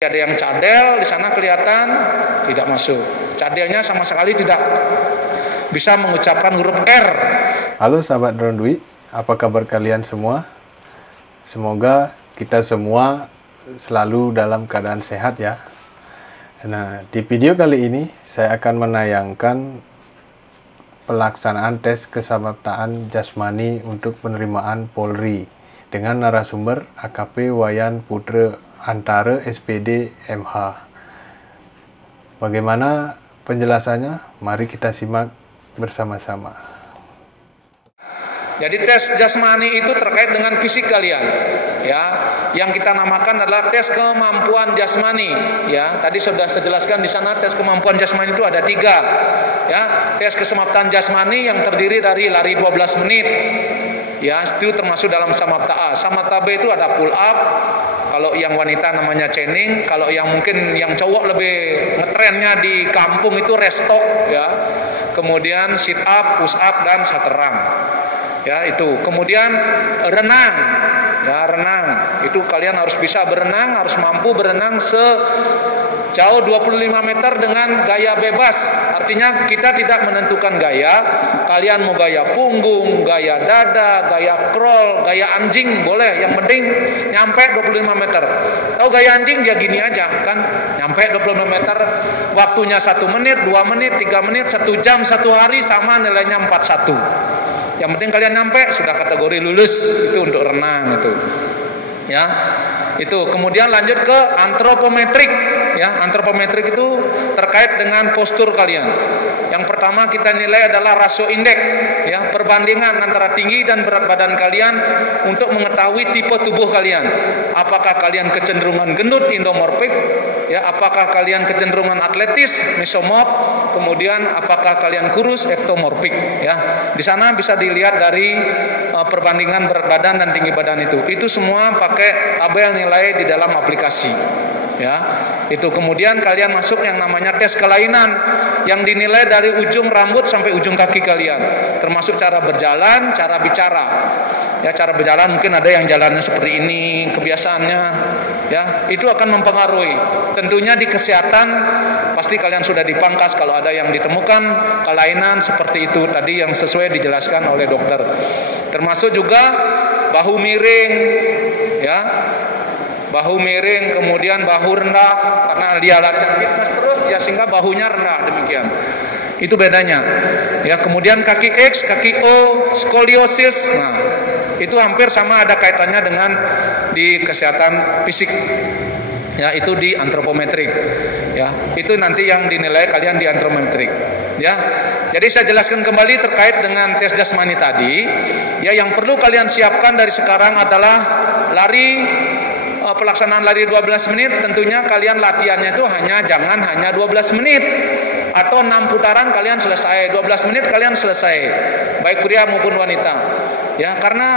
Ada yang cadel di sana kelihatan tidak masuk. Cadelnya sama sekali tidak bisa mengucapkan huruf R. Halo sahabat Drone Dwi, apa kabar kalian semua? Semoga kita semua selalu dalam keadaan sehat ya. Nah, di video kali ini saya akan menayangkan pelaksanaan tes kesamaptaan jasmani untuk penerimaan Polri dengan narasumber AKP Wayan Putra Antara SPD MH. Bagaimana penjelasannya? Mari kita simak bersama-sama. Jadi tes jasmani itu terkait dengan fisik kalian, ya. Yang kita namakan adalah tes kemampuan jasmani, ya. Tadi sudah saya jelaskan di sana tes kemampuan jasmani itu ada 3, ya. Tes kesamaptaan jasmani yang terdiri dari lari 12 menit, ya. Itu termasuk dalam samapta A. Samapta B itu ada pull up. Kalau yang wanita namanya chaining, kalau yang mungkin yang cowok lebih ngetrennya di kampung itu restok, ya. Kemudian sit up, push up dan saterang. Ya, itu. Kemudian renang. Ya, renang. Itu kalian harus bisa berenang, harus mampu berenang sejauh 25 meter dengan gaya bebas. Artinya kita tidak menentukan gaya. Kalian mau gaya punggung, gaya dada, gaya crawl, gaya anjing boleh. Yang penting nyampe 25 meter. Tahu gaya anjing ya gini aja kan. Nyampe 25 meter. Waktunya 1 menit, 2 menit, 3 menit, 1 jam, 1 hari sama nilainya 41. Yang penting kalian nyampe sudah kategori lulus. Itu untuk renang itu. Ya. Itu. Kemudian lanjut ke antropometrik, ya. Antropometrik itu terkait dengan postur kalian. Yang pertama kita nilai adalah rasio indeks, ya, perbandingan antara tinggi dan berat badan kalian untuk mengetahui tipe tubuh kalian. Apakah kalian kecenderungan gendut endomorfik, ya, apakah kalian kecenderungan atletis mesomorf, kemudian apakah kalian kurus ektomorfik, ya. Di sana bisa dilihat dari perbandingan berat badan dan tinggi badan itu. Itu semua pakai tabel nilai di dalam aplikasi. Ya, itu kemudian kalian masuk yang namanya tes kelainan yang dinilai dari ujung rambut sampai ujung kaki kalian, termasuk cara berjalan, cara bicara. Ya, cara berjalan mungkin ada yang jalannya seperti ini, kebiasaannya, ya, itu akan mempengaruhi. Tentunya di kesehatan pasti kalian sudah dipangkas kalau ada yang ditemukan kelainan seperti itu tadi yang sesuai dijelaskan oleh dokter. Termasuk juga bahu miring, ya. Bahu miring, kemudian bahu rendah karena dia latihan fitness terus ya sehingga bahunya rendah, demikian. Itu bedanya. Ya, kemudian kaki X, kaki O, skoliosis. Nah, itu hampir sama ada kaitannya dengan di kesehatan fisik. Ya, itu di antropometrik. Ya, itu nanti yang dinilai kalian di antropometrik. Ya. Jadi saya jelaskan kembali terkait dengan tes jasmani tadi. Ya, yang perlu kalian siapkan dari sekarang adalah pelaksanaan lari 12 menit. Tentunya kalian latihannya itu jangan hanya 12 menit atau 6 putaran kalian selesai, 12 menit kalian selesai, baik pria maupun wanita, ya. Karena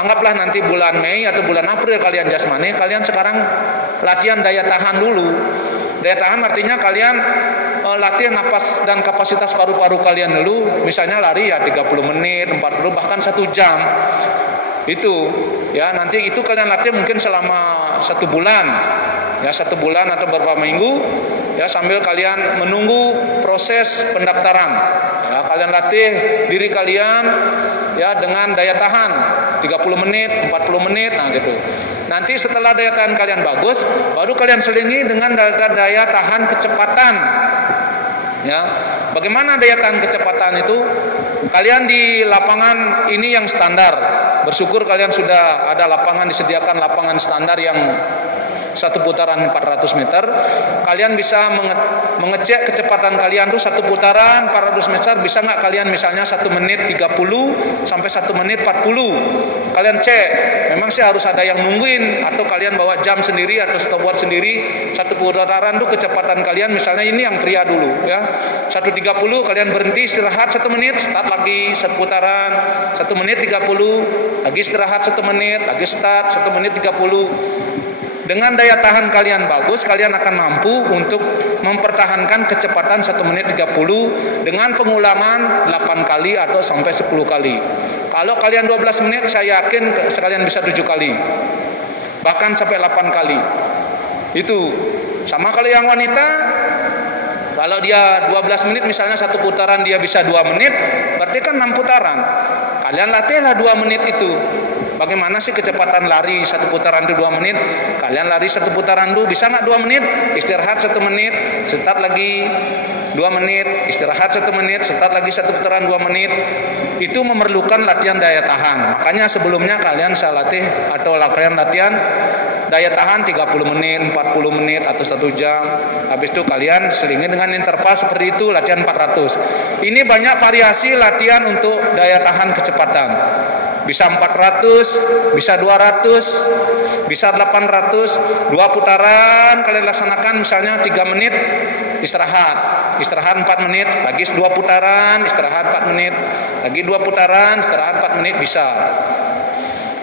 anggaplah nanti bulan Mei atau bulan April kalian jasmani, kalian sekarang latihan daya tahan dulu. Daya tahan artinya kalian latihan napas dan kapasitas paru-paru kalian dulu. Misalnya lari ya 30 menit, 40, bahkan 1 jam. Itu, ya, nanti itu kalian latih mungkin selama 1 bulan, ya, 1 bulan atau beberapa minggu, ya, sambil kalian menunggu proses pendaftaran. Ya, kalian latih diri kalian, ya, dengan daya tahan 30 menit, 40 menit, nah gitu. Nanti setelah daya tahan kalian bagus, baru kalian selingi dengan daya tahan kecepatan. Ya, bagaimana daya tahan kecepatan itu? Kalian di lapangan ini yang standar. Bersyukur kalian sudah ada lapangan, disediakan lapangan standar yang 1 putaran 400 meter. Kalian bisa mengecek kecepatan kalian tuh 1 putaran 400 meter bisa nggak kalian misalnya 1 menit 30 sampai 1 menit 40. Kalian cek, memang sih harus ada yang nungguin atau kalian bawa jam sendiri atau stopwatch sendiri. 1 putaran tuh kecepatan kalian misalnya ini yang pria dulu, ya. 1:30 kalian berhenti istirahat 1 menit, start lagi 1 putaran 1 menit 30, lagi istirahat 1 menit, lagi start 1 menit 30. Dengan daya tahan kalian bagus, kalian akan mampu untuk mempertahankan kecepatan 1 menit 30 dengan pengulangan 8 kali atau sampai 10 kali. Kalau kalian 12 menit, saya yakin kalian bisa 7 kali. Bahkan sampai 8 kali. Itu. Sama kalau yang wanita, kalau dia 12 menit misalnya satu putaran dia bisa 2 menit, berarti kan 6 putaran. Kalian latihlah 2 menit itu. Bagaimana sih kecepatan lari satu putaran itu 2 menit? Kalian lari satu putaran dulu, bisa nggak 2 menit? Istirahat 1 menit, start lagi 2 menit, istirahat 1 menit, start lagi satu putaran 2 menit. Itu memerlukan latihan daya tahan. Makanya sebelumnya kalian saya latih atau latihan daya tahan 30 menit, 40 menit atau 1 jam. Habis itu kalian selingi dengan interval seperti itu, latihan 400. Ini banyak variasi latihan untuk daya tahan kecepatan. Bisa 400, bisa 200, bisa 800, 2 putaran kalian laksanakan misalnya 3 menit, istirahat 4 menit, lagi 2 putaran, istirahat 4 menit, lagi 2 putaran, istirahat 4 menit, bisa.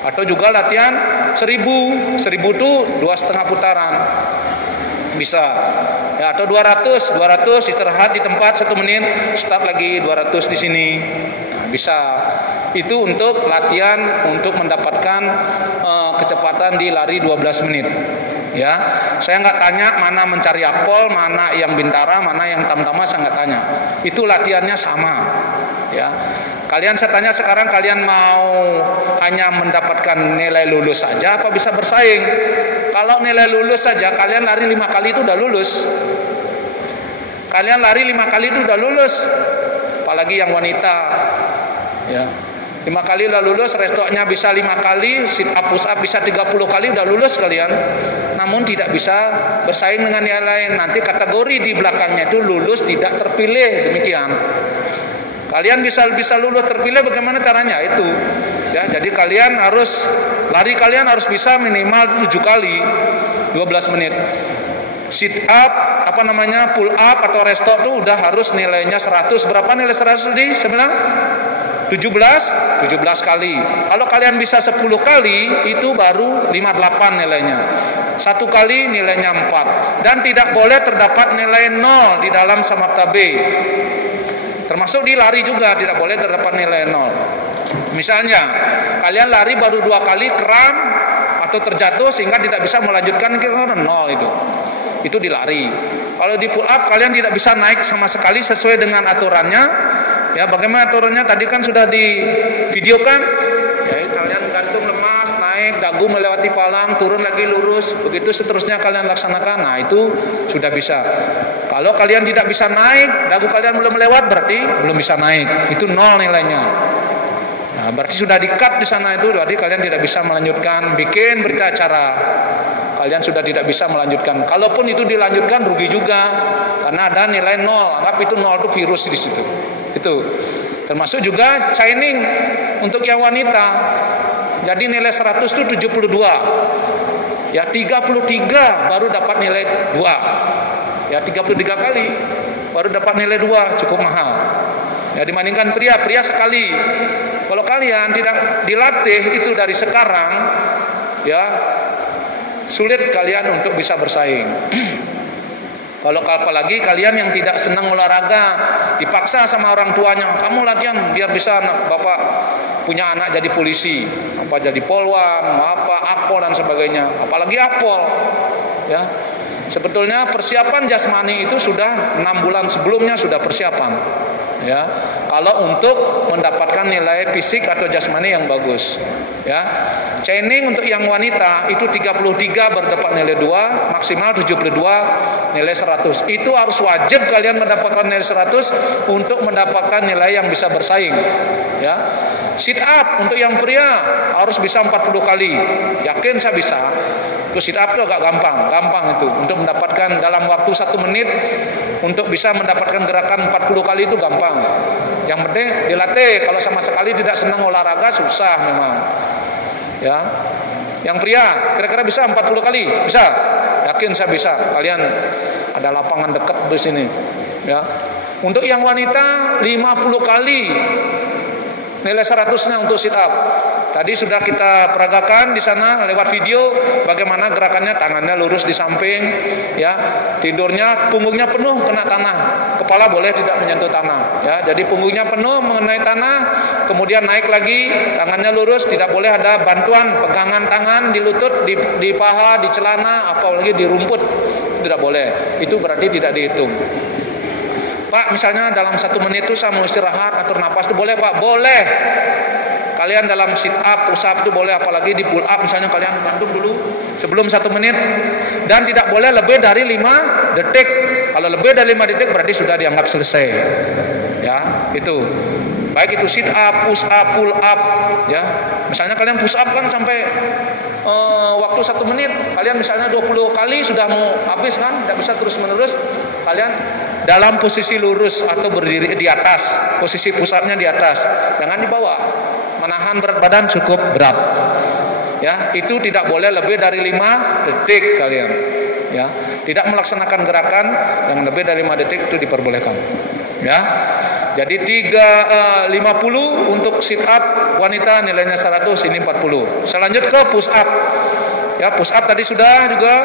Atau juga latihan 1000 itu 2,5 putaran, bisa. Ya, atau 200 istirahat di tempat 1 menit, start lagi 200 di sini, bisa. Itu untuk latihan untuk mendapatkan kecepatan di lari 12 menit. Ya, saya nggak tanya mana mencari apel, mana yang bintara, mana yang tamtama, saya nggak tanya. Itu latihannya sama. Ya, kalian saya tanya sekarang, kalian mau hanya mendapatkan nilai lulus saja, apa bisa bersaing? Kalau nilai lulus saja, kalian lari 5 kali itu udah lulus. Kalian lari 5 kali itu udah lulus. Apalagi yang wanita, ya. 5 kali udah lulus, restoknya bisa 5 kali, sit up push up bisa 30 kali, udah lulus kalian. Namun tidak bisa bersaing dengan yang lain. Nanti kategori di belakangnya itu lulus tidak terpilih, demikian. Kalian bisa lulus terpilih, bagaimana caranya? Itu. Ya, jadi kalian harus kalian harus bisa minimal 7 kali 12 menit. Sit up, pull up atau resto itu udah harus nilainya 100. Berapa nilai 100 tadi? Saya bilang 17 kali. Kalau kalian bisa 10 kali, itu baru 58 nilainya. 1 kali nilainya 4. Dan tidak boleh terdapat nilai 0 di dalam samapta B. Termasuk di lari juga tidak boleh terdapat nilai 0. Misalnya, kalian lari baru 2 kali kram atau terjatuh sehingga tidak bisa melanjutkan ke 0 itu. Itu di lari. Kalau di pull up kalian tidak bisa naik sama sekali sesuai dengan aturannya. Ya, bagaimana aturannya tadi kan sudah divideokan. Ya, kalian gantung lemas, naik, dagu melewati palang, turun lagi lurus, begitu seterusnya kalian laksanakan. Nah, itu sudah bisa. Kalau kalian tidak bisa naik, dagu kalian belum melewat, berarti belum bisa naik. Itu 0 nilainya. Nah, berarti sudah di-cut di sana itu, berarti kalian tidak bisa melanjutkan bikin berita acara. Kalian sudah tidak bisa melanjutkan. Kalaupun itu dilanjutkan rugi juga, karena ada nilai 0. Anggap itu 0 itu virus di situ. Itu termasuk juga chaining untuk yang wanita. Jadi nilai 100 itu 72. Ya, 33 baru dapat nilai 2. Ya, 33 kali baru dapat nilai 2, cukup mahal. Ya, dibandingkan pria sekali. Kalau kalian tidak dilatih itu dari sekarang, ya sulit kalian untuk bisa bersaing. Kalau apalagi kalian yang tidak senang olahraga, dipaksa sama orang tuanya, kamu latihan biar bisa bapak punya anak jadi polisi, apa jadi polwan, akpol dan sebagainya. Apalagi akpol, ya. Sebetulnya persiapan jasmani itu sudah 6 bulan sebelumnya sudah persiapan, ya. Kalau untuk mendapatkan nilai fisik atau jasmani yang bagus, ya. Training untuk yang wanita itu 33 baru dapat nilai 2, maksimal 72 nilai 100. Itu harus wajib kalian mendapatkan nilai 100 untuk mendapatkan nilai yang bisa bersaing, ya. Sit up untuk yang pria harus bisa 40 kali. Yakin saya bisa. Terus sit up itu agak gampang itu. Untuk mendapatkan dalam waktu 1 menit untuk bisa mendapatkan gerakan 40 kali itu gampang. Yang penting dilatih. Kalau sama sekali tidak senang olahraga susah memang. Ya. Yang pria kira-kira bisa 40 kali? Bisa. Yakin saya bisa. Kalian ada lapangan dekat di sini. Ya. Untuk yang wanita 50 kali nilai 100-nya untuk sit up. Tadi sudah kita peragakan di sana lewat video bagaimana gerakannya, tangannya lurus di samping, ya. Tidurnya punggungnya penuh kena tanah, kepala boleh tidak menyentuh tanah, ya. Jadi punggungnya penuh mengenai tanah, kemudian naik lagi, tangannya lurus, tidak boleh ada bantuan pegangan tangan di lutut, di paha, di celana, apalagi di rumput, tidak boleh. Itu berarti tidak dihitung. Pak, misalnya dalam 1 menit itu saya mau istirahat, atur napas itu boleh Pak? Boleh. Kalian dalam sit up, push up itu boleh, apalagi di pull up misalnya kalian gantung dulu sebelum 1 menit, dan tidak boleh lebih dari 5 detik. Kalau lebih dari 5 detik berarti sudah dianggap selesai. Ya, itu. Baik itu sit up, push up, pull up, ya. Misalnya kalian push up kan sampai waktu 1 menit, kalian misalnya 20 kali sudah mau habis kan, tidak bisa terus-menerus. Kalian dalam posisi lurus atau berdiri di atas, posisi push up-nya di atas, jangan di bawah. Menahan berat badan cukup berat, ya. Itu tidak boleh lebih dari 5 detik kalian, ya. Tidak melaksanakan gerakan yang lebih dari 5 detik itu diperbolehkan, ya. Jadi 50 untuk sit up wanita nilainya 100, ini 40. Saya lanjut ke push up, ya. Push up tadi sudah juga,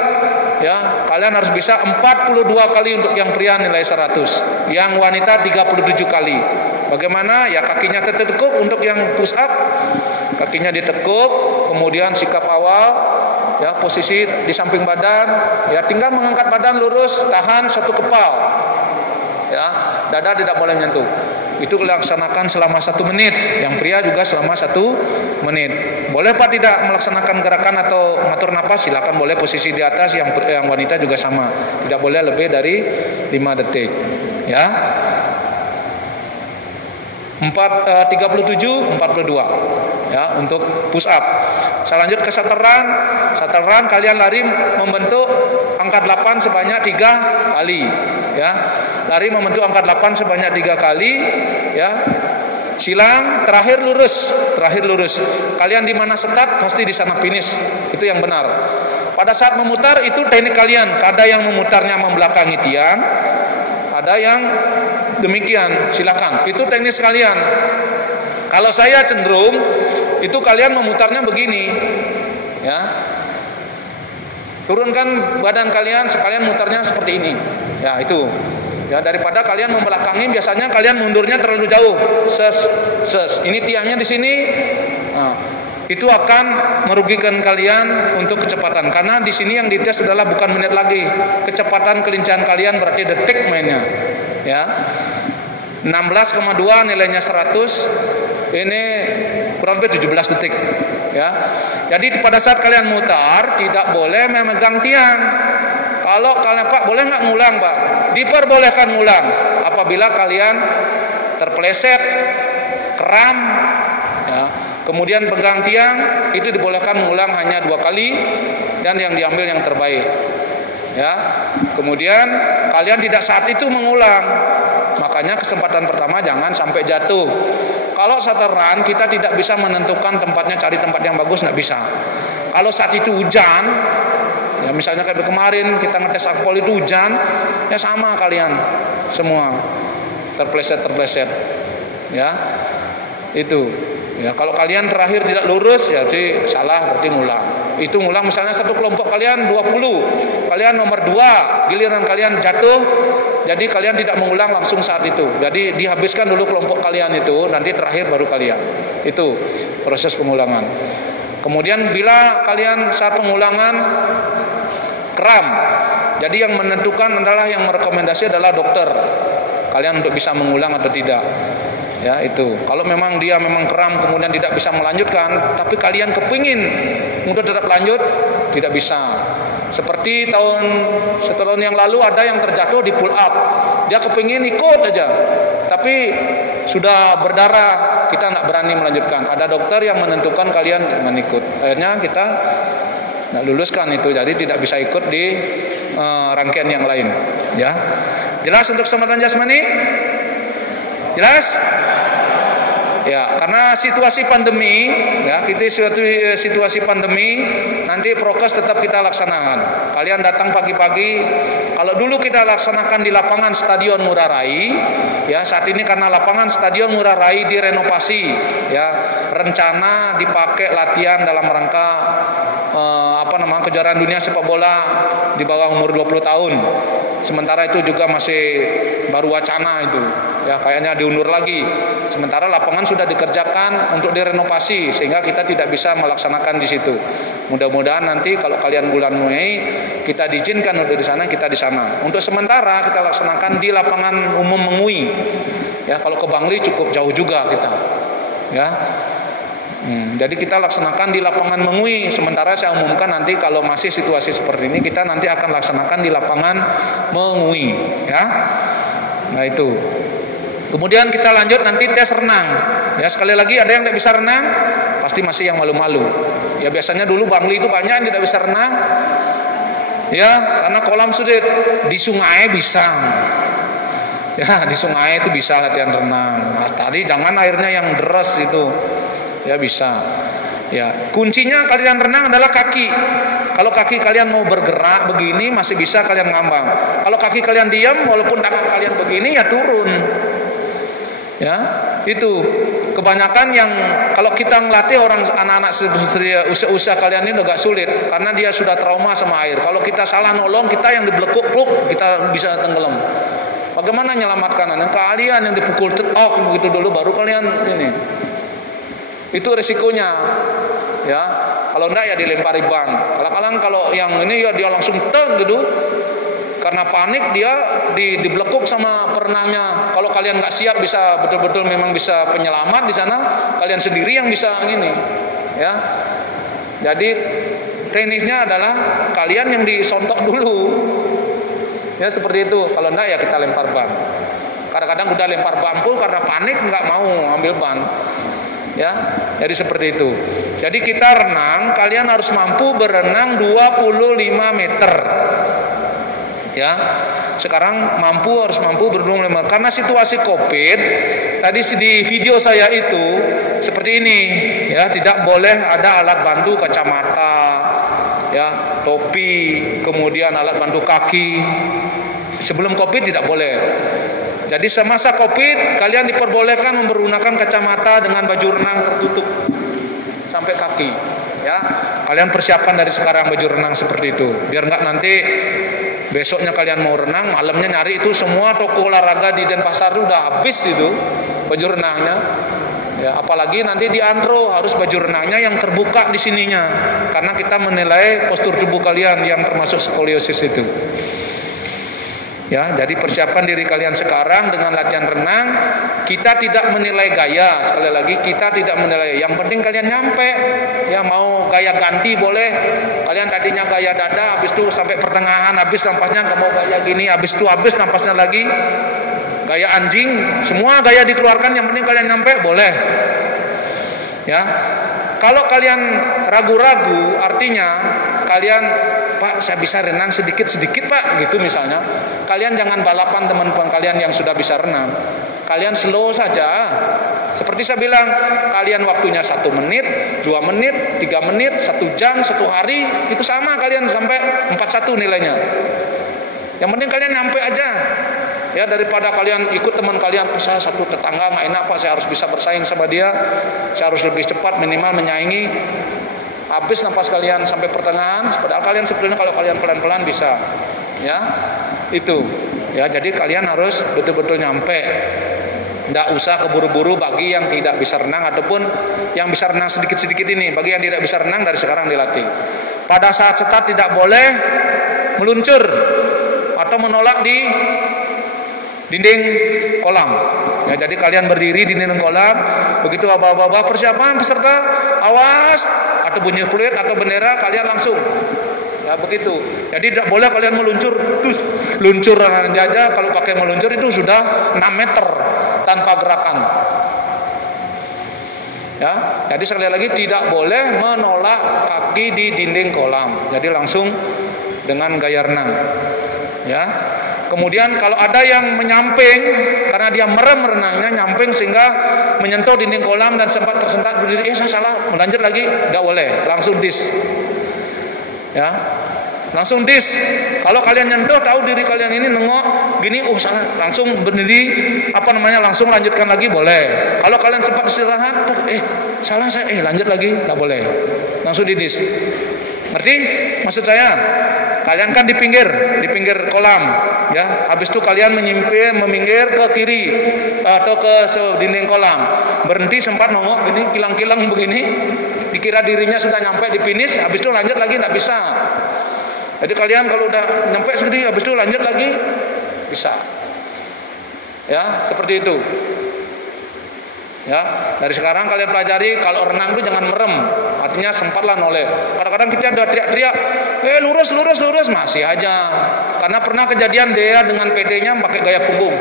ya. Kalian harus bisa 42 kali untuk yang pria nilai 100, yang wanita 37 kali. Bagaimana? Ya, kakinya ditekuk untuk yang push up, kakinya ditekuk, kemudian sikap awal, ya, posisi di samping badan, ya, tinggal mengangkat badan lurus, tahan 1 kepal, ya, dada tidak boleh menyentuh. Itu dilaksanakan selama 1 menit, yang pria juga selama 1 menit. Boleh Pak tidak melaksanakan gerakan atau mengatur napas, silakan, boleh posisi di atas, yang wanita juga sama, tidak boleh lebih dari 5 detik, ya. 37, 42, ya, untuk push up. Saya lanjut ke shuttle run. Shuttle run kalian lari membentuk angka 8 sebanyak 3 kali, ya. Lari membentuk angka 8 sebanyak 3 kali, ya. Silang, terakhir lurus. Kalian di mana start pasti di sana finish. Itu yang benar. Pada saat memutar itu teknik kalian. Ada yang memutarnya membelakangi tiang, ada yang demikian, silakan. Itu teknis kalian. Kalau saya cenderung itu kalian memutarnya begini, ya. Turunkan badan kalian, sekalian mutarnya seperti ini. Ya, itu. Ya, daripada kalian membelakangi, biasanya kalian mundurnya terlalu jauh. Ini tiangnya di sini. Nah, itu akan merugikan kalian untuk kecepatan, karena di sini yang dites adalah bukan menit lagi. Kecepatan kelincahan kalian berarti detik mainnya. Ya. 16,2 nilainya 100. Ini kurang lebih 17 detik, ya. Jadi pada saat kalian mutar tidak boleh memegang tiang. Kalau kalian, Pak, boleh nggak ngulang, Pak? Diperbolehkan ngulang apabila kalian terpeleset, kram, ya. Kemudian pegang tiang, itu dibolehkan mengulang hanya 2 kali, dan yang diambil yang terbaik, ya. Kemudian kalian tidak saat itu mengulang, makanya kesempatan pertama jangan sampai jatuh. Kalau shuttle run kita tidak bisa menentukan tempatnya, cari tempat yang bagus, nggak bisa. Kalau saat itu hujan, ya misalnya kayak kemarin kita ngetes akpol itu hujan, ya sama kalian semua terpleset, ya. Itu. Ya, kalau kalian terakhir tidak lurus, ya jadi salah, berarti ngulang. Itu ngulang, misalnya satu kelompok kalian 20, kalian nomor 2, giliran kalian jatuh, jadi kalian tidak mengulang langsung saat itu. Jadi dihabiskan dulu kelompok kalian itu, nanti terakhir baru kalian. Itu proses pengulangan. Kemudian bila kalian saat pengulangan kram, jadi yang menentukan adalah, yang merekomendasi adalah dokter, kalian untuk bisa mengulang atau tidak. Ya, itu. Kalau memang dia memang kram kemudian tidak bisa melanjutkan, tapi kalian kepingin untuk tetap lanjut, tidak bisa. Seperti setahun yang lalu ada yang terjatuh di pull up, dia kepingin ikut aja, tapi sudah berdarah, kita nggak berani melanjutkan. Ada dokter yang menentukan kalian jangan ikut. Akhirnya kita nggak luluskan itu, jadi tidak bisa ikut di rangkaian yang lain. Ya, jelas untuk kesempatan jasmani? Jelas? Ya, karena situasi pandemi, ya, kita situasi pandemi, nanti prokes tetap kita laksanakan. Kalian datang pagi-pagi. Kalau dulu kita laksanakan di lapangan Stadion Ngurah Rai, ya, saat ini karena lapangan Stadion Ngurah Rai direnovasi, ya, rencana dipakai latihan dalam rangka kejuaraan dunia sepak bola di bawah umur 20 tahun. Sementara itu juga masih baru wacana itu, ya, kayaknya diundur lagi. Sementara lapangan sudah dikerjakan untuk direnovasi sehingga kita tidak bisa melaksanakan di situ. Mudah-mudahan nanti kalau kalian bulan Mei kita diizinkan untuk di sana, kita di sana. Untuk sementara kita laksanakan di lapangan umum Mengui. Ya, kalau ke Bangli cukup jauh juga kita. Ya. Jadi kita laksanakan di lapangan Mengui. Sementara saya umumkan nanti kalau masih situasi seperti ini kita nanti akan laksanakan di lapangan Mengui, ya. Nah itu. Kemudian kita lanjut nanti tes renang. Ya, sekali lagi ada yang tidak bisa renang, pasti masih yang malu-malu. Ya, biasanya dulu Bangli itu banyak yang tidak bisa renang. Ya, karena kolam sulit. Di sungai bisa. Ya, di sungai itu bisa latihan renang. Nah, tadi jangan airnya yang deras itu. Ya, bisa. Ya, kuncinya kalian renang adalah kaki. Kalau kaki kalian mau bergerak begini masih bisa kalian ngambang. Kalau kaki kalian diam walaupun tangan kalian begini ya turun. Ya, itu kebanyakan yang kalau kita ngelatih orang anak-anak usia kalian ini agak sulit karena dia sudah trauma sama air. Kalau kita salah nolong, kita yang dibelekuk kita bisa tenggelam. Bagaimana menyelamatkan anak kalian yang dipukul cetok begitu dulu baru kalian ini. Itu resikonya, ya. Kalau enggak ya dilempari ban. Kadang-kadang kalau yang ini ya dia langsung gitu. Karena panik dia dibelekuk sama perenangnya. Kalau kalian nggak siap bisa betul-betul memang bisa penyelamat di sana, kalian sendiri yang bisa ini, ya. Jadi teknisnya adalah kalian yang disontok dulu, ya seperti itu. Kalau enggak ya kita lempar ban. Kadang-kadang udah lempar bambu karena panik nggak mau ambil ban. Ya, jadi seperti itu. Jadi kita renang, kalian harus mampu berenang 25 meter. Ya, sekarang harus mampu berenang 25 meter. Karena situasi COVID, tadi di video saya itu seperti ini, ya, tidak boleh ada alat bantu kacamata, ya, topi, kemudian alat bantu kaki. Sebelum COVID tidak boleh. Jadi semasa COVID kalian diperbolehkan menggunakan kacamata dengan baju renang tertutup sampai kaki. Ya, kalian persiapkan dari sekarang baju renang seperti itu. Biar nggak nanti besoknya kalian mau renang, malamnya nyari itu semua toko olahraga di Denpasar udah habis itu baju renangnya. Ya, apalagi nanti di antro harus baju renangnya yang terbuka di sininya, karena kita menilai postur tubuh kalian yang termasuk skoliosis itu. Ya, jadi persiapkan diri kalian sekarang dengan latihan renang. Kita tidak menilai gaya, sekali lagi kita tidak menilai. Yang penting kalian nyampe. Ya, mau gaya ganti boleh. Kalian tadinya gaya dada, habis itu sampai pertengahan habis nampasnya, kamu gaya gini, habis itu habis nampasnya lagi. Gaya anjing, semua gaya dikeluarkan. Yang penting kalian nyampe boleh. Ya, kalau kalian ragu-ragu, artinya kalian, Pak, saya bisa renang sedikit-sedikit Pak, gitu misalnya. Kalian jangan balapan teman-teman kalian yang sudah bisa renang. Kalian slow saja. Seperti saya bilang, kalian waktunya 1 menit, 2 menit, 3 menit, 1 jam, 1 hari, itu sama kalian sampai 41 nilainya. Yang penting kalian nyampe aja. Ya, daripada kalian ikut teman kalian, saya satu tetangga nggak enak Pak, saya harus bisa bersaing sama dia, saya harus lebih cepat minimal menyaingi. Habis nafas kalian sampai pertengahan, padahal kalian sebetulnya kalau kalian pelan-pelan bisa. Ya, itu. Ya, jadi kalian harus betul-betul nyampe. Nggak usah keburu-buru bagi yang tidak bisa renang ataupun yang bisa renang sedikit-sedikit ini. Bagi yang tidak bisa renang dari sekarang dilatih. Pada saat start tidak boleh meluncur atau menolak di dinding kolam. Ya, jadi kalian berdiri di dinding kolam, begitu bawa-bawa persiapan peserta, awas, atau bunyi fluid atau bendera kalian langsung. Ya, begitu. Jadi tidak boleh kalian meluncur, terus luncur jajah. Kalau pakai meluncur itu sudah 6 meter tanpa gerakan. Ya, jadi sekali lagi tidak boleh menolak kaki di dinding kolam. Jadi langsung dengan gaya renang. Ya. Kemudian kalau ada yang menyamping karena dia merem renangnya, nyamping sehingga menyentuh dinding kolam dan sempat tersentak berdiri, saya salah, melanjut lagi, tidak boleh, langsung dis. Ya. Langsung dis. Kalau kalian nyentuh tahu diri kalian ini nengok gini, salah, langsung berdiri langsung lanjutkan lagi boleh. Kalau kalian sempat istirahat, salah saya, lanjut lagi, tidak boleh. Langsung didis. Ngerti maksud saya? Kalian kan di pinggir kolam, ya. Habis itu kalian meminggir ke kiri atau ke dinding kolam. Berhenti sempat nongok gini, kilang-kilang begini, dikira dirinya sudah nyampe di finish, habis itu lanjut lagi tidak bisa. Jadi kalian kalau udah nyampe segini, habis itu lanjut lagi bisa. Ya, seperti itu. Ya, dari sekarang kalian pelajari kalau renang itu jangan merem. Artinya sempatlah noleh. Kadang-kadang kita udah teriak-teriak, lurus, masih aja. Karena pernah kejadian dia dengan PD-nya pakai gaya punggung,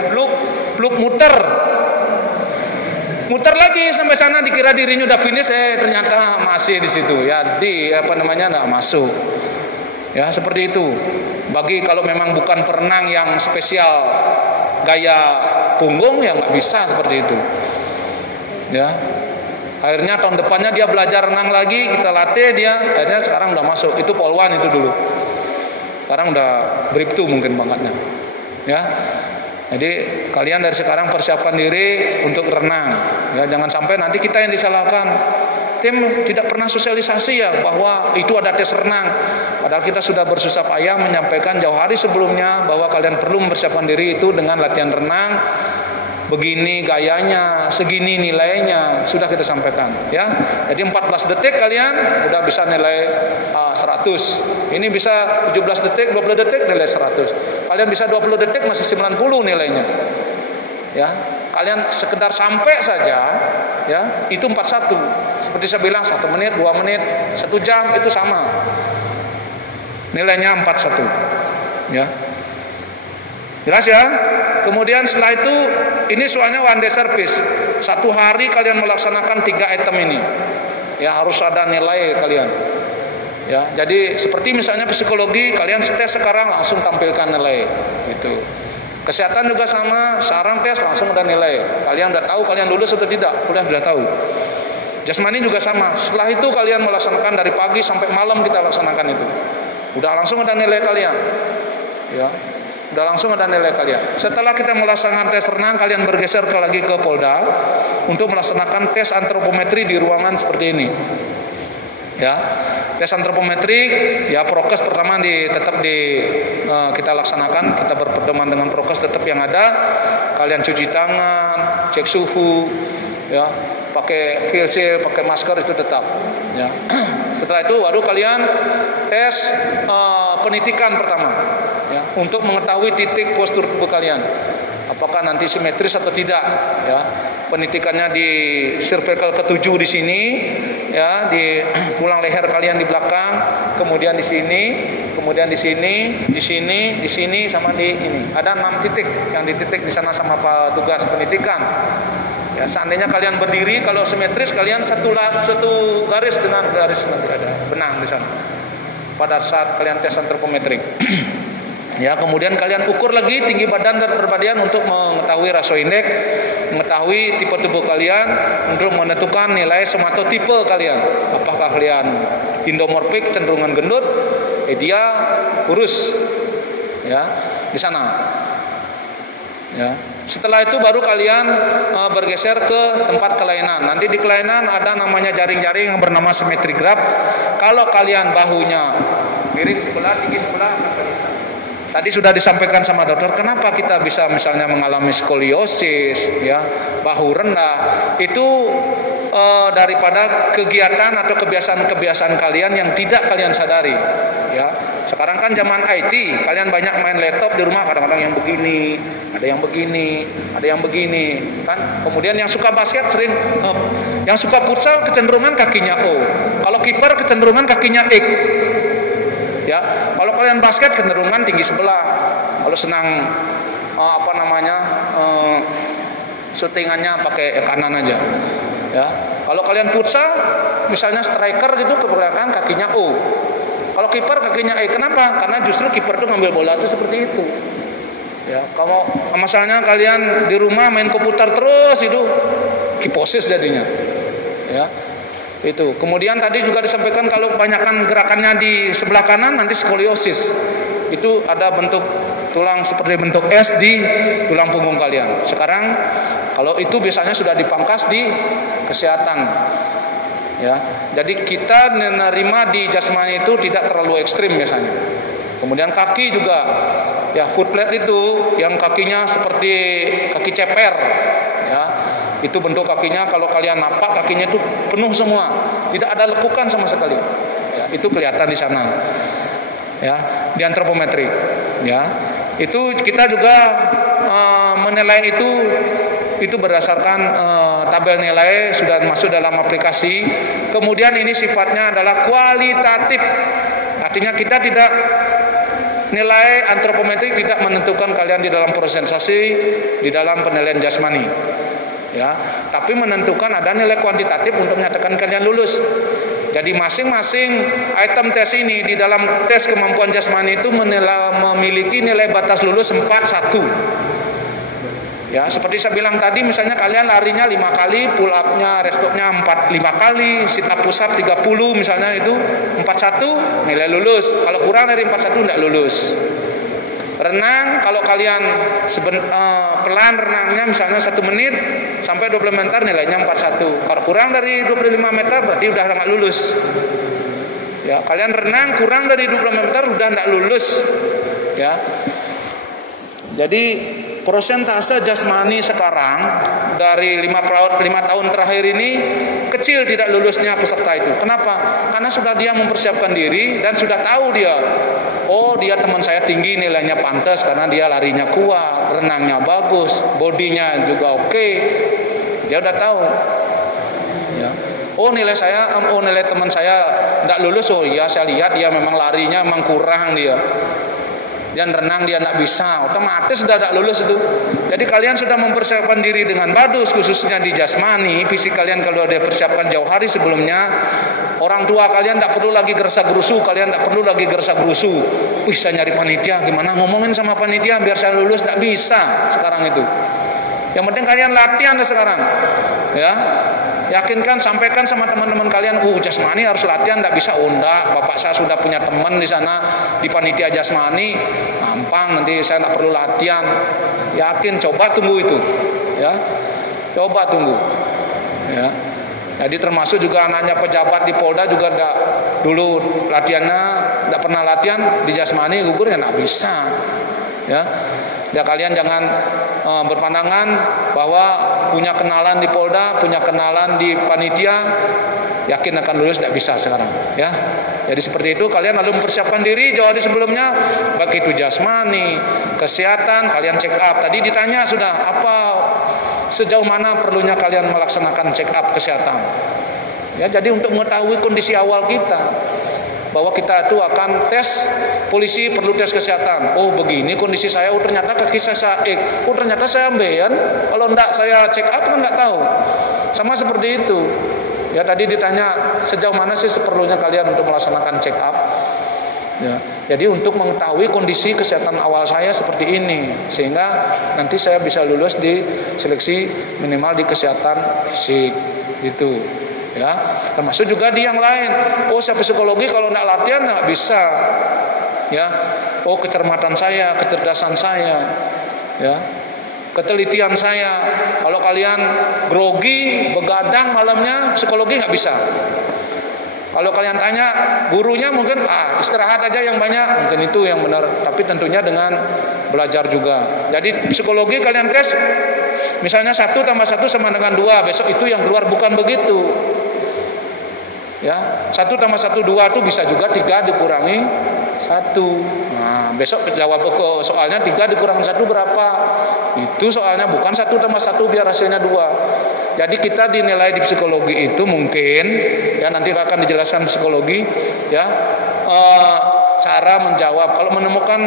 pluk muter lagi sampai sana, dikira dirinya udah finish, ternyata masih di situ. Ya, nggak masuk. Ya, seperti itu. Bagi kalau memang bukan perenang yang spesial gaya punggung, ya nggak bisa seperti itu. Ya. Akhirnya tahun depannya dia belajar renang lagi, kita latih dia, akhirnya sekarang udah masuk. Itu polwan itu dulu. Sekarang udah bribtu mungkin pangkatnya. Ya. Jadi kalian dari sekarang persiapkan diri untuk renang. Ya, jangan sampai nanti kita yang disalahkan. Tim tidak pernah sosialisasi ya bahwa itu ada tes renang. Padahal kita sudah bersusah payah menyampaikan jauh hari sebelumnya bahwa kalian perlu mempersiapkan diri itu dengan latihan renang. Begini gayanya, segini nilainya, sudah kita sampaikan ya. Jadi 14 detik kalian udah bisa nilai 100. Ini bisa 17 detik, 20 detik nilai 100. Kalian bisa 20 detik masih 90 nilainya. Ya, kalian sekedar sampai saja ya, itu 41. Seperti saya bilang 1 menit, 2 menit, 1 jam itu sama. Nilainya 41. Ya. Jelas ya? Kemudian setelah itu ini soalnya one day service. 1 hari kalian melaksanakan 3 item ini. Ya, harus ada nilai kalian. Ya, jadi seperti misalnya psikologi, kalian tes sekarang langsung tampilkan nilai gitu. Kesehatan juga sama, sekarang tes langsung ada nilai. Kalian udah tahu kalian lulus atau tidak, udah tahu. Jasmani juga sama. Setelah itu kalian melaksanakan dari pagi sampai malam kita laksanakan itu. Udah langsung ada nilai kalian. Ya. Udah langsung ada nilai kalian. Setelah kita melaksanakan tes renang, kalian bergeser lagi ke Polda untuk melaksanakan tes antropometri di ruangan seperti ini. Ya, tes antropometrik, ya prokes pertama kita laksanakan, kita berpedoman dengan prokes tetap yang ada. Kalian cuci tangan, cek suhu, ya, pakai face shield, pakai masker itu tetap. Ya. Setelah itu baru kalian tes penitikan pertama, ya, untuk mengetahui titik postur tubuh kalian. Apakah nanti simetris atau tidak, ya. Penitikannya di cervical ke-7 di sini, ya, di tulang leher kalian di belakang, kemudian di sini, kemudian di sini, di sini, di sini sama di ini. Ada 6 titik yang dititik di sana sama petugas penitikan. Ya, seandainya kalian berdiri, kalau simetris kalian satu garis dengan garis nanti ada benang di sana. Pada saat kalian tes antropometrik. Ya, kemudian kalian ukur lagi tinggi badan dan berat badan untuk mengetahui rasio indeks, mengetahui tipe tubuh kalian, untuk menentukan nilai somatotipe kalian. Apakah kalian endomorfik, cenderungan gendut, ideal, kurus, ya, di sana. Ya. Setelah itu baru kalian bergeser ke tempat kelainan. Nanti di kelainan ada namanya jaring-jaring yang bernama symmetry graph. Kalau kalian bahunya miring sebelah, tinggi sebelah, tadi sudah disampaikan sama dokter, kenapa kita bisa misalnya mengalami skoliosis, ya, bahu rendah, itu daripada kegiatan atau kebiasaan-kebiasaan kalian yang tidak kalian sadari, ya. Sekarang kan zaman IT, kalian banyak main laptop di rumah, kadang-kadang yang begini, ada yang begini, ada yang begini, kan. Kemudian yang suka basket sering, yang suka futsal kecenderungan kakinya O, kalau kiper kecenderungan kakinya X. Ya, kalau kalian basket kecenderungan tinggi sebelah. Kalau senang syutingannya pakai kanan aja. Ya. Kalau kalian futsal, misalnya striker gitu kebanyakan kakinya O. Kalau kiper kakinya E. Kenapa? Karena justru kiper tuh ngambil bola itu seperti itu. Ya, kalau misalnya kalian di rumah main komputer terus itu kiposis jadinya. Ya. Itu. Kemudian tadi juga disampaikan kalau kebanyakan gerakannya di sebelah kanan nanti skoliosis. Itu ada bentuk tulang seperti bentuk S di tulang punggung kalian. Sekarang kalau itu biasanya sudah dipangkas di kesehatan. Ya. Jadi kita menerima di jasmani itu tidak terlalu ekstrim biasanya. Kemudian kaki juga, ya foot plate itu yang kakinya seperti kaki ceper, ya itu bentuk kakinya. Kalau kalian napak kakinya itu penuh semua, tidak ada lekukan sama sekali. Ya, itu kelihatan di sana, ya di antropometri. Ya itu kita juga menilai itu berdasarkan tabel nilai sudah masuk dalam aplikasi. Kemudian ini sifatnya adalah kualitatif, artinya kita tidak nilai antropometri tidak menentukan kalian di dalam presentasi, di dalam penilaian jasmani, ya. Tapi menentukan ada nilai kuantitatif untuk menyatakan kalian lulus. Jadi masing-masing item tes ini di dalam tes kemampuan jasmani itu memiliki nilai batas lulus 41. Ya, seperti saya bilang tadi, misalnya kalian larinya 5 kali, pull up-nya, rest up-nya 5 kali, sit up push up 30 misalnya, itu 41 nilai lulus. Kalau kurang dari 41 tidak lulus. Renang, kalau kalian pelan renangnya misalnya 1 menit sampai 20 meter nilainya 41. Kalau kurang dari 25 meter berarti udah nggak lulus. Ya, kalian renang kurang dari 20 meter udah nggak lulus. Ya. Jadi prosentase jasmani sekarang dari 5 tahun terakhir ini kecil tidak lulusnya peserta itu. Kenapa? Karena sudah dia mempersiapkan diri dan sudah tahu dia, oh dia teman saya tinggi, nilainya pantas karena dia larinya kuat, renangnya bagus, bodinya juga oke. Dia udah tahu. Ya. Oh nilai teman saya tidak lulus. Oh iya, saya lihat dia memang larinya memang kurang dia. Dan renang dia tidak bisa, otomatis sudah tidak lulus itu. Jadi kalian sudah mempersiapkan diri dengan bagus, khususnya di jasmani. Fisik kalian kalau dia persiapkan jauh hari sebelumnya, orang tua kalian tidak perlu lagi gerasa-gerusu, kalian tidak perlu lagi gerasa-gerusu. Wih, saya nyari panitia, gimana ngomongin sama panitia biar saya lulus? Tidak bisa sekarang itu. Yang penting kalian latihan sekarang, ya. Yakinkan, sampaikan sama teman-teman kalian, jasmani harus latihan, tidak bisa enggak, bapak saya sudah punya teman di sana di panitia jasmani, gampang, nanti saya tidak perlu latihan. Yakin, coba tunggu itu, ya, coba tunggu, ya. Jadi termasuk juga anaknya pejabat di Polda juga dulu latihannya tidak pernah latihan di jasmani, gugurnya tidak bisa, ya. Ya kalian jangan berpandangan bahwa punya kenalan di Polda, punya kenalan di panitia, yakin akan lulus, tidak bisa sekarang, ya. Jadi seperti itu, kalian lalu mempersiapkan diri jauh hari sebelumnya, baik itu jasmani, kesehatan, kalian check up. Tadi ditanya sudah apa, sejauh mana perlunya kalian melaksanakan check up kesehatan. Ya, jadi untuk mengetahui kondisi awal kita, bahwa kita itu akan tes, polisi perlu tes kesehatan. Oh begini kondisi saya, oh ternyata kaki saya saik, oh ternyata saya ambeien. Kalau enggak saya check up kan enggak tahu. Sama seperti itu. Ya tadi ditanya sejauh mana sih seperlunya kalian untuk melaksanakan check up. Ya, jadi untuk mengetahui kondisi kesehatan awal saya seperti ini, sehingga nanti saya bisa lulus di seleksi minimal di kesehatan fisik itu. Ya, termasuk juga di yang lain. Oh, saya psikologi kalau enggak latihan enggak bisa. Ya. Oh, kecermatan saya, kecerdasan saya. Ya. Ketelitian saya. Kalau kalian grogi, begadang malamnya, psikologi enggak bisa. Kalau kalian tanya gurunya mungkin istirahat aja yang banyak, mungkin itu yang benar, tapi tentunya dengan belajar juga. Jadi psikologi kalian tes misalnya 1 tambah 1 sama dengan 2, besok itu yang keluar bukan begitu. Ya, 1 tambah 1 2 itu bisa juga 3 dikurangi 1. Nah, besok jawab soalnya 3 dikurangi 1 berapa? Itu soalnya bukan 1 tambah 1 biar hasilnya 2. Jadi kita dinilai di psikologi itu mungkin, ya nanti akan dijelaskan psikologi, ya cara menjawab. Kalau menemukan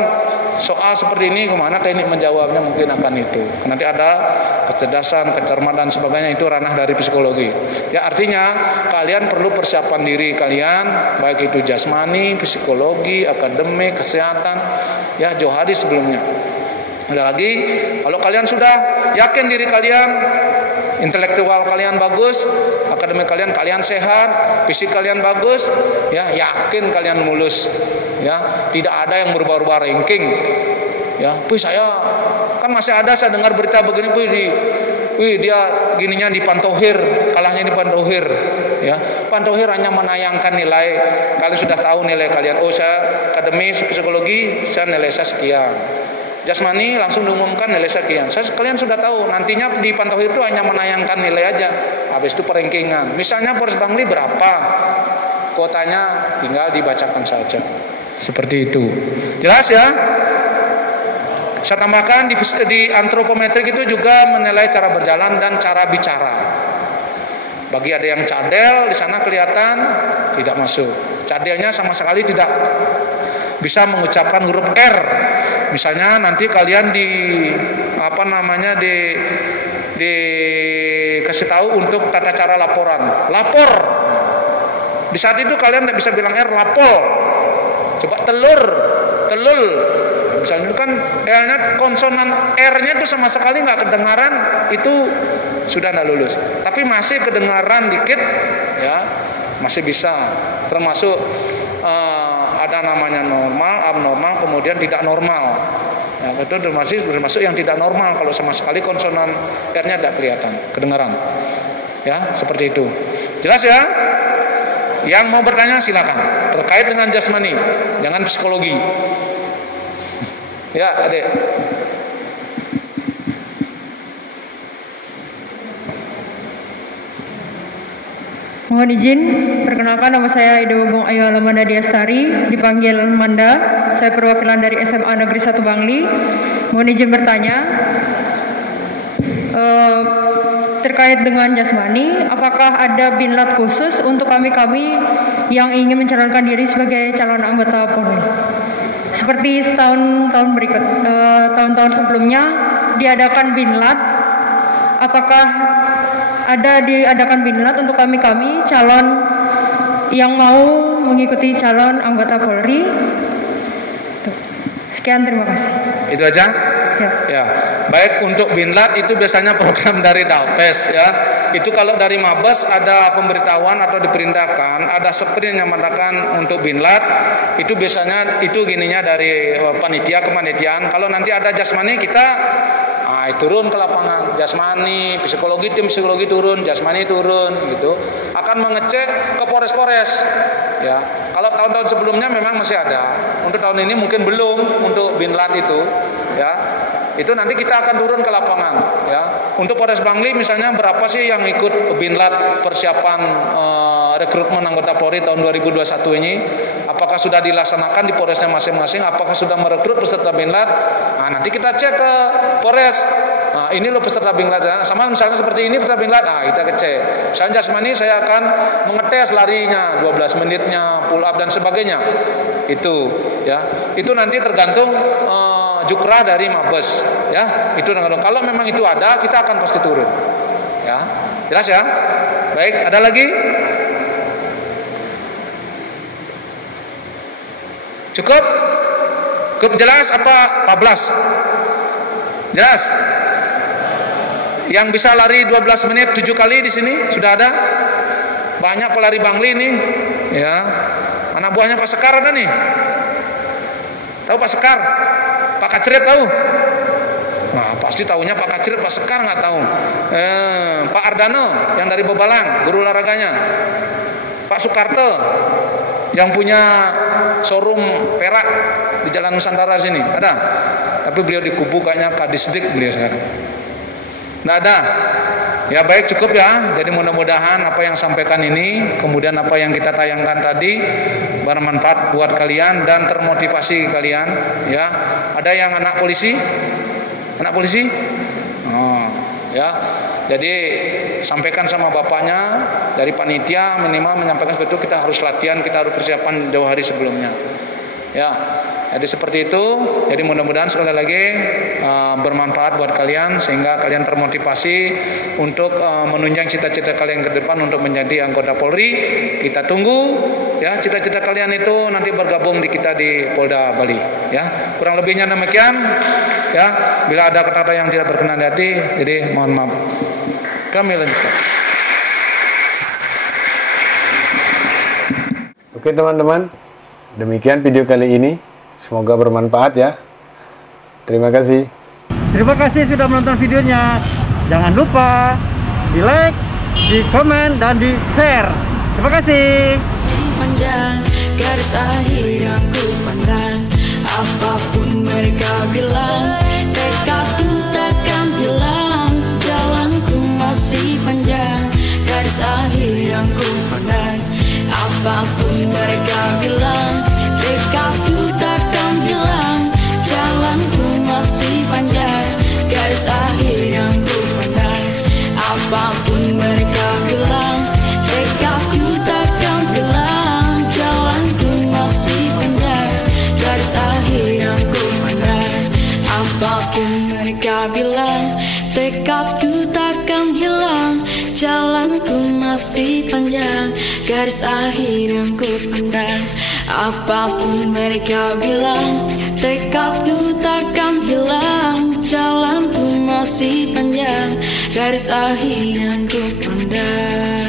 soal seperti ini, kemana teknik menjawabnya mungkin akan itu. Nanti ada kecerdasan, kecermatan dan sebagainya, itu ranah dari psikologi. Ya artinya kalian perlu persiapan diri kalian, baik itu jasmani, psikologi, akademik, kesehatan, ya jauh hari sebelumnya. Ada lagi, kalau kalian sudah yakin diri kalian, intelektual kalian bagus, akademik kalian sehat, fisik kalian bagus, ya yakin kalian lulus, ya tidak ada yang berubah-ubah ranking, ya. Saya kan masih ada saya dengar berita begini, dia gininya di Pantohir, kalahnya di Pantohir, ya. Pantohir hanya menayangkan nilai, kalian sudah tahu nilai kalian. Oh, saya akademis psikologi, saya nilai saya sekian. Jasmani langsung diumumkan nilai sekian. Kalian sudah tahu nantinya di Pantohir itu hanya menayangkan nilai aja. Habis itu perankingan. Misalnya Polres Bangli berapa? Kuotanya tinggal dibacakan saja. Seperti itu. Jelas ya? Saya tambahkan di antropometrik itu juga menilai cara berjalan dan cara bicara. Bagi ada yang cadel di sana kelihatan tidak masuk. Cadelnya sama sekali tidak bisa mengucapkan huruf R. Misalnya nanti kalian dikasih tahu untuk tata cara laporan. Lapor. Di saat itu kalian tidak bisa bilang R, lapor. Coba telur. Misalnya kan R-nya, konsonan R-nya itu sama sekali nggak kedengaran, itu sudah nggak lulus. Tapi masih kedengaran dikit, ya masih bisa. Termasuk ada namanya normal, abnormal, kemudian tidak normal. Ya, itu termasuk yang tidak normal kalau sama sekali konsonan R-nya tidak kelihatan, kedengaran. Ya, seperti itu. Jelas ya? Yang mau bertanya silakan. Terkait dengan jasmani, jangan psikologi. Ya, Adik. Mohon izin, perkenalkan nama saya Ida Bagong Ayu Alamanda Diastari, dipanggil Manda. Saya perwakilan dari SMA Negeri 1 Bangli. Mohon izin bertanya, terkait dengan jasmani, apakah ada binlat khusus untuk kami yang ingin mencalonkan diri sebagai calon anggota Polri? Seperti tahun-tahun sebelumnya diadakan binlat, apakah ada diadakan binlat untuk kami calon yang mau mengikuti calon anggota Polri? Sekian, terima kasih. Itu aja? Ya. Ya. Baik, untuk binlat itu biasanya program dari Dalpes, ya. Itu kalau dari Mabes ada pemberitahuan atau diperintahkan, ada sprint yang mengatakan untuk binlat, itu biasanya itu gininya dari panitia kepanitiaan. Kalau nanti ada jasmani kita turun ke lapangan, jasmani, psikologi, tim psikologi turun, jasmani turun, gitu. Akan mengecek ke Polres-Polres, ya. Kalau tahun-tahun sebelumnya memang masih ada. Untuk tahun ini mungkin belum untuk binlat itu, ya. Itu nanti kita akan turun ke lapangan, ya. Untuk Polres Bangli misalnya berapa sih yang ikut binlat persiapan rekrutmen anggota Polri tahun 2021 ini? Apakah sudah dilaksanakan di Polresnya masing-masing? Apakah sudah merekrut peserta binlat? Nah, nanti kita cek ke Polres. Nah, ini loh peserta binlat, sama misalnya seperti ini peserta binlat, kita cek. Misalnya jasmani saya akan mengetes larinya 12 menitnya, pull up dan sebagainya. Itu, ya. Itu nanti tergantung jukrah dari Mabes, ya. Itu tergantung. Kalau memang itu ada, kita akan pasti turun. Ya. Jelas ya? Baik, ada lagi? Cukup? Cukup jelas apa 14? Jelas? Yang bisa lari 12 menit 7 kali di sini sudah ada? Banyak pelari Bangli nih, ya. Anak buahnya Pak Sekar ada nih. Tahu Pak Sekar? Pak Kacret tahu? Nah, pasti tahunya Pak Kacret, Pak Sekar nggak tahu. Pak Ardano yang dari Bebalang, guru olahraganya. Pak Sukarto yang punya showroom perak di Jalan Nusantara sini, ada. Tapi beliau dikubu kayaknya Kadisdik beliau sekarang. Nggak ada. Ya baik, cukup ya. Jadi mudah-mudahan apa yang sampaikan ini, kemudian apa yang kita tayangkan tadi bermanfaat buat kalian dan termotivasi kalian. Ya, ada yang anak polisi? Anak polisi? Oh, ya. Jadi sampaikan sama bapaknya dari panitia minimal menyampaikan seperti itu, kita harus latihan, kita harus persiapan jauh hari sebelumnya. Ya. Jadi seperti itu. Jadi mudah-mudahan sekali lagi bermanfaat buat kalian sehingga kalian termotivasi untuk menunjang cita-cita kalian ke depan untuk menjadi anggota Polri. Kita tunggu ya cita-cita kalian itu nanti bergabung di kita di Polda Bali ya. Kurang lebihnya demikian ya. Bila ada kata-kata yang tidak berkenan di hati, jadi mohon maaf. Kami lanjutkan. Oke teman-teman, demikian video kali ini. Semoga bermanfaat ya. Terima kasih. Terima kasih sudah menonton videonya. Jangan lupa di like, di komen, dan di share. Terima kasih. Panjang garis akhir yang ku pandang, apapun mereka bilang, tekadku takkan hilang. Jalanku masih panjang, garis akhir yang ku pandang, apapun mereka bilang, tekadku takkan hilang. Jalanku masih panjang, garis akhir yang ku pandang, apapun mereka bilang, tekadku takkan hilang. Jalanku masih panjang, garis akhir yang ku pandang, apapun mereka bilang, tekadku takkan hilang. Jalanku masih panjang, garis akhir yang ku pandang, apapun mereka bilang, tekadku takkan hilang. Jalanku masih panjang, garis akhir yang ku pandang.